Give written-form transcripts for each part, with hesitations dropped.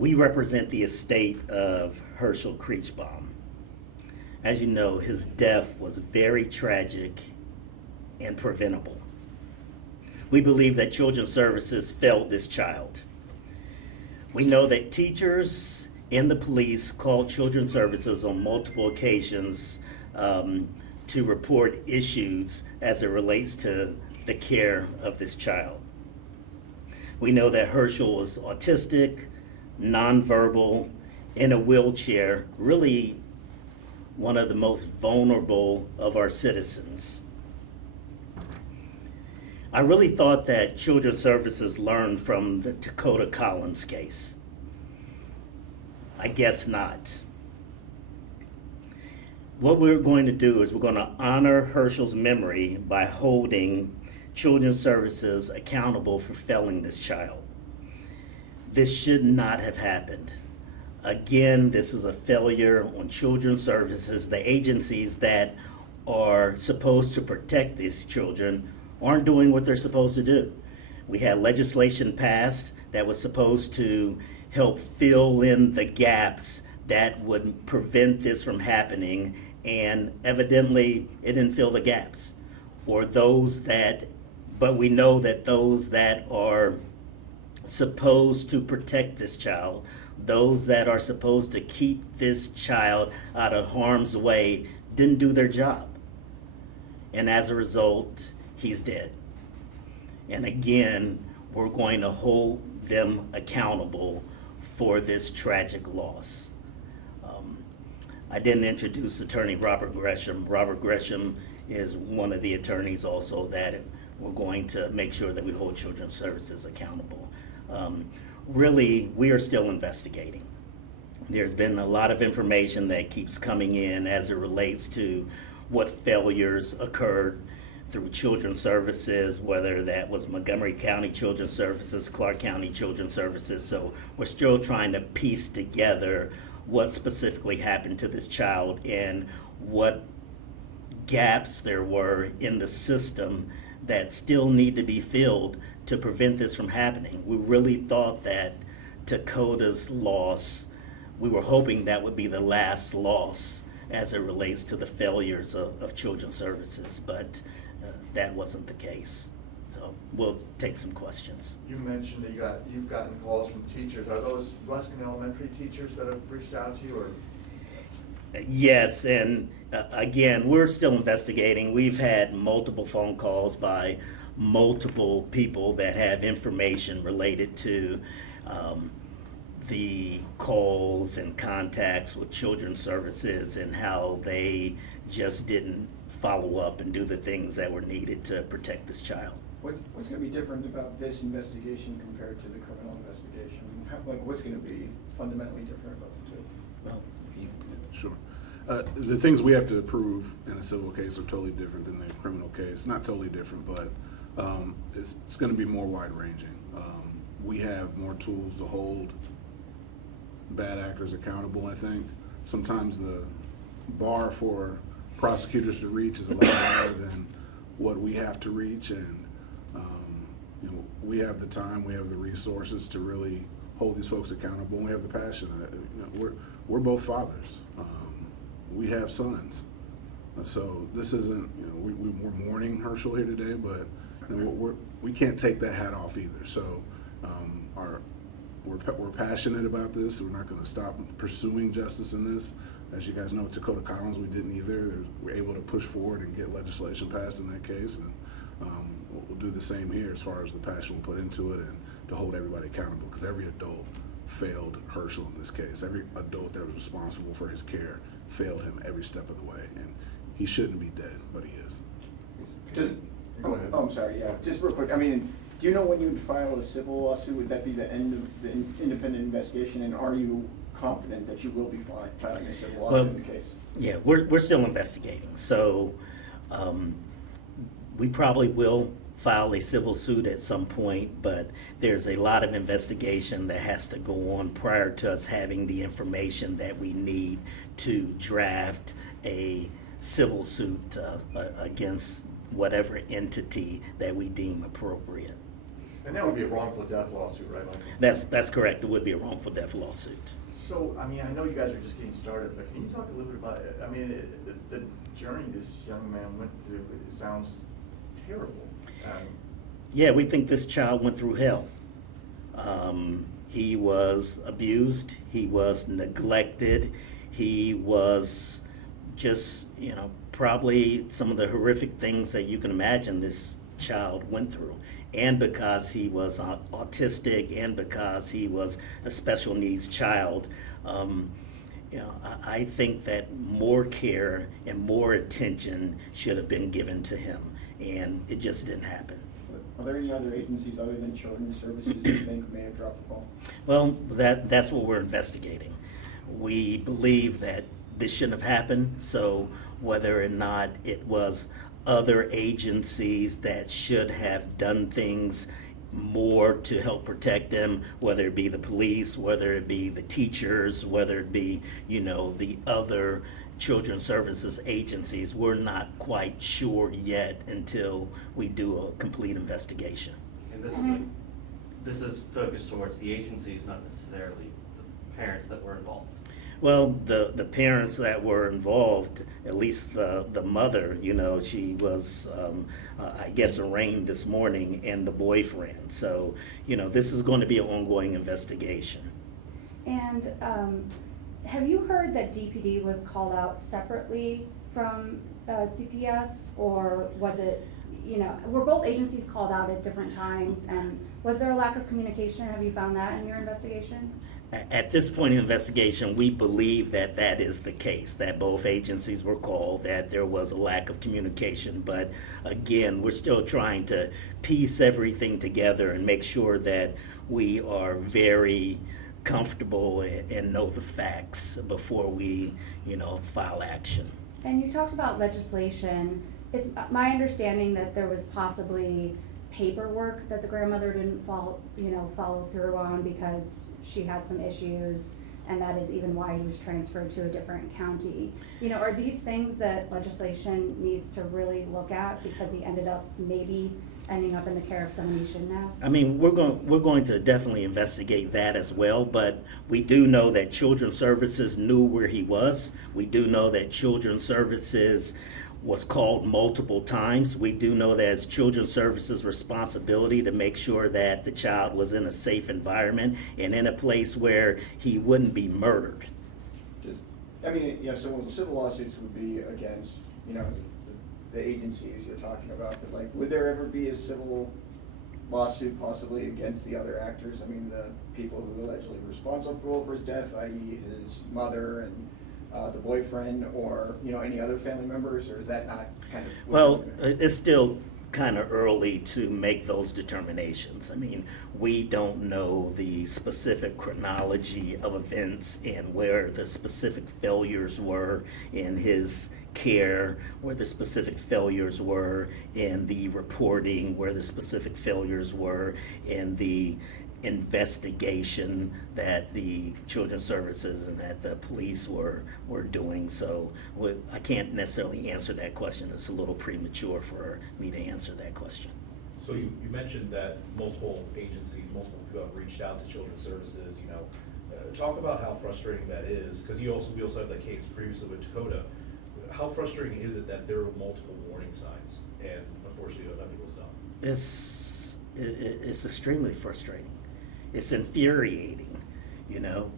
We represent the estate of Hershall Creachbaum. As you know, his death was very tragic and preventable. We believe that Children's Services failed this child. We know that teachers and the police called Children's Services on multiple occasions to report issues as it relates to the care of this child. We know that Hershall was autistic, nonverbal, in a wheelchair, really one of the most vulnerable of our citizens. I really thought that Children's Services learned from the Dakota Collins case. I guess not. What we're going to do is we're going to honor Hershall's memory by holding Children's Services accountable for failing this child. This should not have happened. Again, this is a failure on Children's Services. The agencies that are supposed to protect these children aren't doing what they're supposed to do. We had legislation passed that was supposed to help fill in the gaps that would prevent this from happening, and evidently it didn't fill the gaps. But we know that those that are supposed to protect this child, those that are supposed to keep this child out of harm's way, didn't do their job. And as a result, he's dead. And again, we're going to hold them accountable for this tragic loss. I didn't introduce attorney Robert Gresham. Robert Gresham is one of the attorneys also that we're going to make sure that we hold Children's Services accountable. Really, we are still investigating. There's been a lot of information that keeps coming in as it relates to what failures occurred through Children's Services, whether that was Montgomery County Children's Services, Clark County Children's Services. So we're still trying to piece together what specifically happened to this child and what gaps there were in the system that still need to be filled to prevent this from happening. We really thought that Dakota's loss, we were hoping that would be the last loss as it relates to the failures of Children's Services, but that wasn't the case. So we'll take some questions. You mentioned that you've gotten calls from teachers. Are those Weston Elementary teachers that have reached out to you, or? Yes, and again, we're still investigating. We've had multiple phone calls by multiple people that have information related to the calls and contacts with Children's Services and how they just didn't follow up and do the things that were needed to protect this child. What's going to be different about this investigation compared to the criminal investigation? What's going to be fundamentally different about the two? Well, Sure. The things we have to prove in a civil case are totally different than the criminal case. Not totally different, but it's going to be more wide-ranging. We have more tools to hold bad actors accountable, I think. Sometimes the bar for prosecutors to reach is a lot higher than what we have to reach, and we have the time, we have the resources to really hold these folks accountable, and we have the passion. We're both fathers. We have sons. So this isn't, we're mourning Hershall here today, but we can't take that hat off either. So we're passionate about this. We're not going to stop pursuing justice in this. As you guys know, at Dakota Collins, we didn't either. We're able to push forward and get legislation passed in that case, and we'll do the same here as far as the passion we'll put into it and to hold everybody accountable, because every adult failed Hershall in this case. Every adult that was responsible for his care failed him every step of the way, and he shouldn't be dead, but he is. Go ahead. I'm sorry, yeah, just real quick, do you know when you would file a civil lawsuit? Would that be the end of the independent investigation, and are you confident that you will be filing a civil lawsuit in the case? Yeah, we're still investigating, so we probably will file a civil suit at some point, but there's a lot of investigation that has to go on prior to us having the information that we need to draft a civil suit against whatever entity that we deem appropriate. And that would be a wrongful death lawsuit, right, Michael? That's correct. It would be a wrongful death lawsuit. So, I mean, I know you guys are just getting started, but can you talk a little bit about, I mean, the journey this young man went through, it sounds terrible. Yeah, we think this child went through hell. He was abused, he was neglected, he was just, probably some of the horrific things that you can imagine this child went through. And because he was autistic and because he was a special needs child, I think that more care and more attention should have been given to him, and it just didn't happen. Are there any other agencies other than Children's Services you think may have dropped the ball? Well, that's what we're investigating. We believe that this shouldn't have happened, so whether or not it was other agencies that should have done things more to help protect them, whether it be the police, whether it be the teachers, whether it be, the other children's services agencies, we're not quite sure yet until we do a complete investigation. And this is focused towards the agencies, not necessarily the parents that were involved. Well, the parents that were involved, at least the mother, she was, I guess, arraigned this morning, and the boyfriend. So, this is going to be an ongoing investigation. And have you heard that DPD was called out separately from CPS, or was it, were both agencies called out at different times? And was there a lack of communication? Have you found that in your investigation? At this point in the investigation, we believe that that is the case, that both agencies were called, that there was a lack of communication. But again, we're still trying to piece everything together and make sure that we are very comfortable and know the facts before we, file action. And you talked about legislation. It's my understanding that there was possibly paperwork that the grandmother didn't follow through on because she had some issues, and that is even why he was transferred to a different county. Are these things that legislation needs to really look at because he ended up maybe ending up in the care of someone he shouldn't have? I mean, we're going to definitely investigate that as well, but we do know that Children's Services knew where he was. We do know that Children's Services was called multiple times. We do know that it's Children's Services' responsibility to make sure that the child was in a safe environment and in a place where he wouldn't be murdered. So civil lawsuits would be against, the agencies you're talking about, but would there ever be a civil lawsuit possibly against the other actors? I mean, the people who allegedly were responsible for his death, i.e. his mother and the boyfriend, or any other family members, or is that not kind of? Well, it's still kind of early to make those determinations. I mean, we don't know the specific chronology of events and where the specific failures were in his care, where the specific failures were in the reporting, where the specific failures were in the investigation that the Children's Services and that the police were doing. So I can't necessarily answer that question. It's a little premature for me to answer that question. So you mentioned that multiple agencies, multiple people have reached out to Children's Services. Talk about how frustrating that is, because we also have that case previously with Dakota. How frustrating is it that there were multiple warning signs and unfortunately nothing was done? It's extremely frustrating. It's infuriating.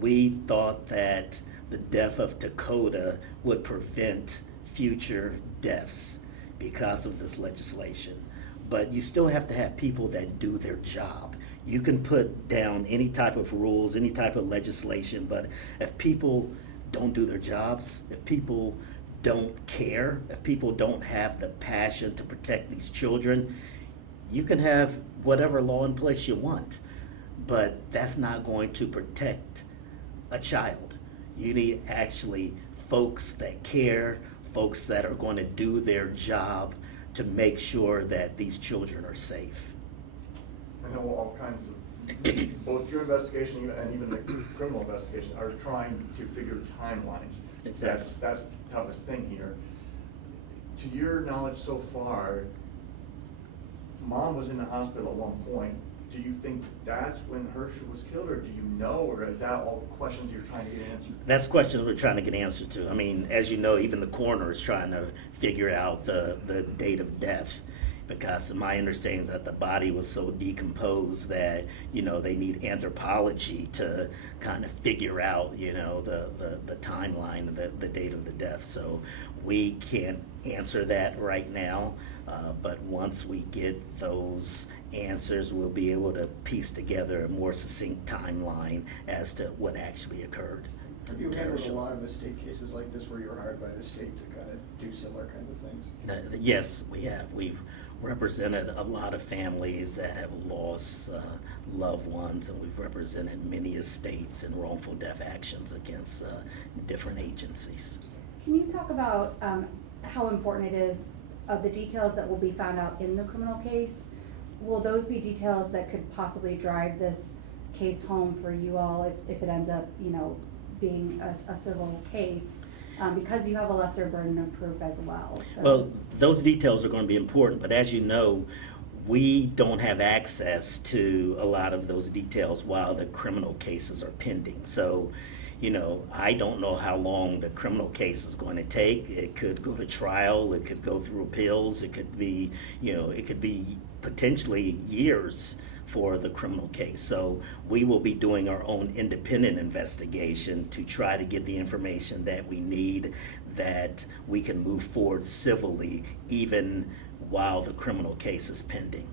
We thought that the death of Dakota would prevent future deaths because of this legislation. But you still have to have people that do their job. You can put down any type of rules, any type of legislation, but if people don't do their jobs, if people don't care, if people don't have the passion to protect these children, you can have whatever law in place you want, but that's not going to protect a child. You need actually folks that care, folks that are going to do their job to make sure that these children are safe. I know all kinds of, both your investigation and even the criminal investigation are trying to figure timelines. Exactly. That's the toughest thing here. To your knowledge so far, Mom was in the hospital at one point. do you think that's when Hershall was killed, or do you know, or is that all questions you're trying to get answered? That's questions we're trying to get answer to. I mean, as you know, even the coroner is trying to figure out the date of death, because my understanding is that the body was so decomposed that, you know, they need anthropology to kind of figure out, you know, the timeline, the date of the death. So we can't answer that right now, but once we get those answers, we'll be able to piece together a more succinct timeline as to what actually occurred. Have you to handled a Hershall. lot of estate cases like this where you're hired by the state to kind of do similar kinds of things? Yes, we have. We've represented a lot of families that have lost loved ones, and we've represented many estates in wrongful death actions against different agencies. Can you talk about how important it is of the details that will be found out in the criminal case? Will those be details that could possibly drive this case home for you all if it ends up, you know, being a civil case? Because you have a lesser burden of proof as well. So. Well, those details are going to be important, but as you know, we don't have access to a lot of those details while the criminal cases are pending. So, you know, I don't know how long the criminal case is going to take. It could go to trial, it could go through appeals, it could be, you know, it could be potentially years for the criminal case. So we will be doing our own independent investigation to try to get the information that we need, that we can move forward civilly even while the criminal case is pending.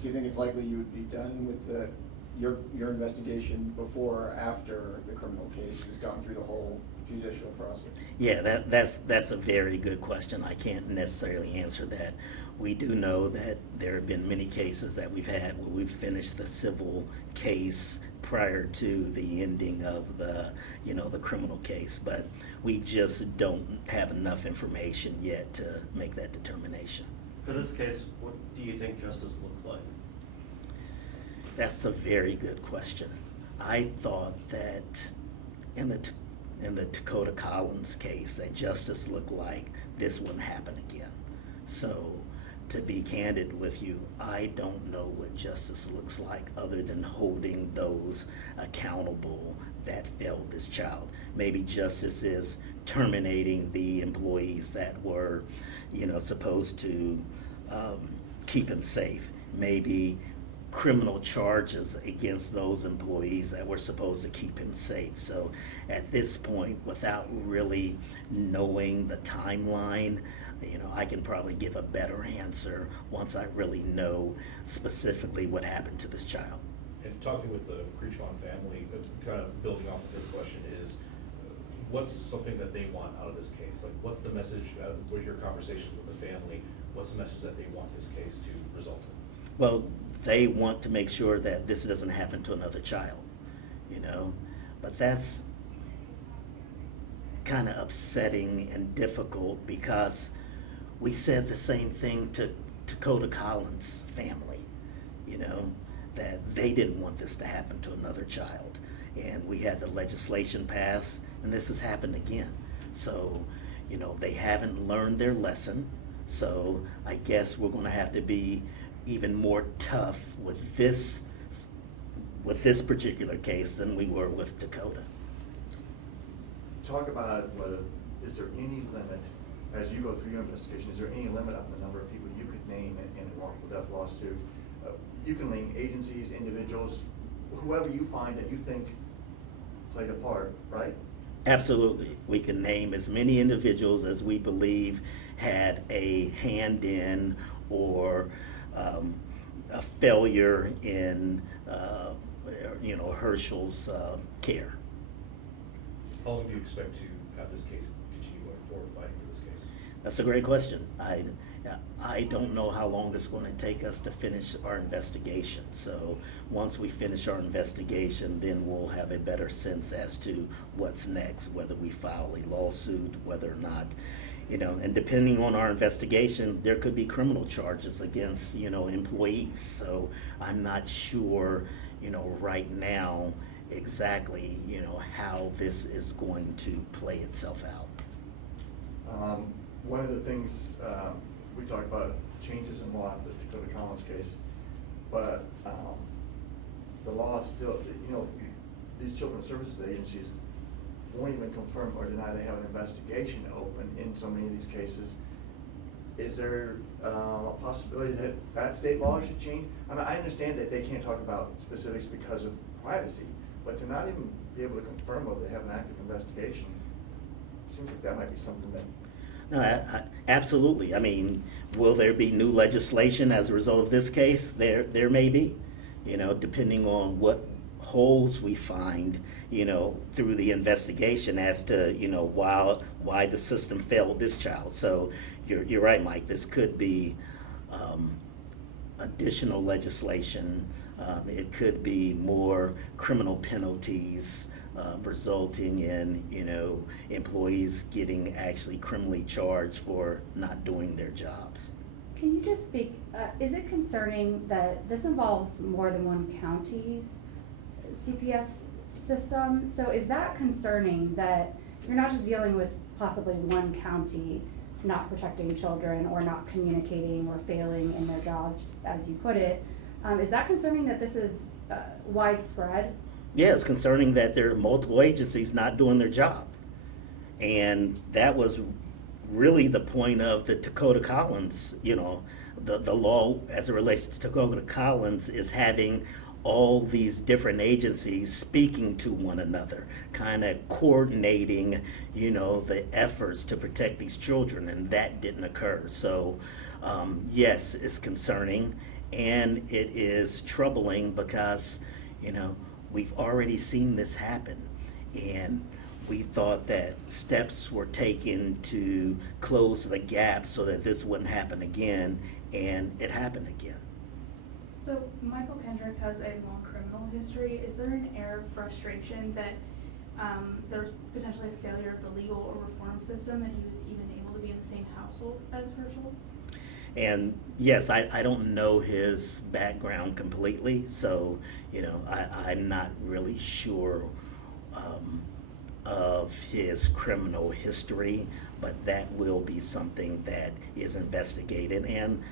Do you think it's likely you would be done with your investigation before or after the criminal case has gone through the whole judicial process? Yeah, that's a very good question. I can't necessarily answer that. We do know that there have been many cases that we've had where we've finished the civil case prior to the ending of the, you know, the criminal case, but we just don't have enough information yet to make that determination. For this case, what do you think justice looks like? That's a very good question. I thought that in the Dakota Collins case, that justice looked like this wouldn't happen again. So, to be candid with you, I don't know what justice looks like other than holding those accountable that failed this child. Maybe justice is terminating the employees that were, you know, supposed to keep him safe. Maybe criminal charges against those employees that were supposed to keep him safe. So at this point, without really knowing the timeline, you know, I can probably give a better answer once I really know specifically what happened to this child. And talking with the Creachbaum family, kind of building off of this question is, what's something that they want out of this case? Like, what's the message, with your conversations with the family, what's the message that they want this case to result in? Well, they want to make sure that this doesn't happen to another child, you know, but that's kind of upsetting and difficult because we said the same thing to Dakota Collins' family, you know, that they didn't want this to happen to another child. And we had the legislation passed, and this has happened again. So, you know, they haven't learned their lesson. So I guess we're going to have to be even more tough with this particular case than we were with Dakota. Talk about whether, is there any limit, as you go through your investigation, is there any limit on the number of people you could name in a wrongful death lawsuit? You can name agencies, individuals, whoever you find that you think played a part, right? Absolutely. We can name as many individuals as we believe had a hand in or a failure in, you know, Herschel's care. How long do you expect to have this case continue going forward fighting for this case? That's a great question. I don't know how long it's going to take us to finish our investigation. So once we finish our investigation, then we'll have a better sense as to what's next, whether we file a lawsuit, whether or not, you know, and depending on our investigation, there could be criminal charges against, you know, employees. So I'm not sure, you know, right now exactly, you know, how this is going to play itself out. One of the things, we talked about changes in law after the Dakota Collins case, but the law is still, you know, these children's services agencies won't even confirm or deny they have an investigation open in so many of these cases. Is there a possibility that that state law should change? I mean, I understand that they can't talk about specifics because of privacy, but to not even be able to confirm whether they have an active investigation, seems like that might be something that. No, absolutely. I mean, will there be new legislation as a result of this case? There may be, you know, depending on what holes we find, you know, through the investigation as to, you know, why the system failed this child. So you're right, Mike. This could be additional legislation. It could be more criminal penalties resulting in, you know, employees getting actually criminally charged for not doing their jobs. Can you just speak, is it concerning that this involves more than one county's CPS system? So is that concerning that you're not just dealing with possibly one county not protecting children or not communicating or failing in their jobs, as you put it? Is that concerning that this is widespread? Yeah, it's concerning that there are multiple agencies not doing their job. And that was really the point of the Dakota Collins, you know, the law as it relates to Dakota Collins is having all these different agencies speaking to one another, kind of coordinating, you know, the efforts to protect these children, and that didn't occur. So, yes, it's concerning, and it is troubling because, you know, we've already seen this happen, and we thought that steps were taken to close the gap so that this wouldn't happen again, and it happened again. So Michael Kendrick has a long criminal history. Is there an air of frustration that there's potentially a failure of the legal or reform system that he was even able to be in the same household as Hershall? And yes, I don't know his background completely, so, you know, I'm not really sure of his criminal history, but that will be something that is investigated. And,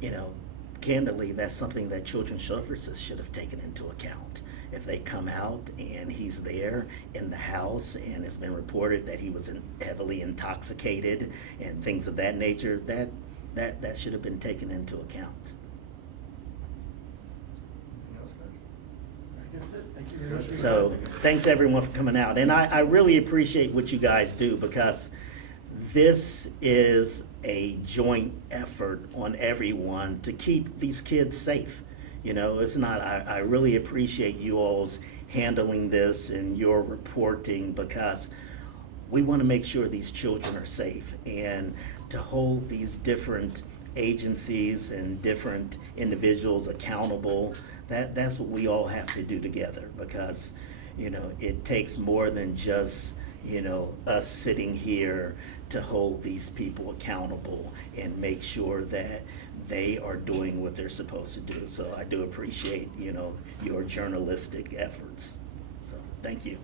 you know, candidly, that's something that Children's Services should have taken into account. If they come out and he's there in the house and it's been reported that he was heavily intoxicated and things of that nature, that should have been taken into account. Anything else, guys? That's it. Thank you very much. So thank everyone for coming out. And I really appreciate what you guys do, because this is a joint effort on everyone to keep these kids safe. You know, it's not, I really appreciate you all's handling this and your reporting, because we want to make sure these children are safe, and to hold these different agencies and different individuals accountable, that's what we all have to do together, because, you know, it takes more than just, you know, us sitting here to hold these people accountable and make sure that they are doing what they're supposed to do. So I do appreciate, you know, your journalistic efforts. So thank you.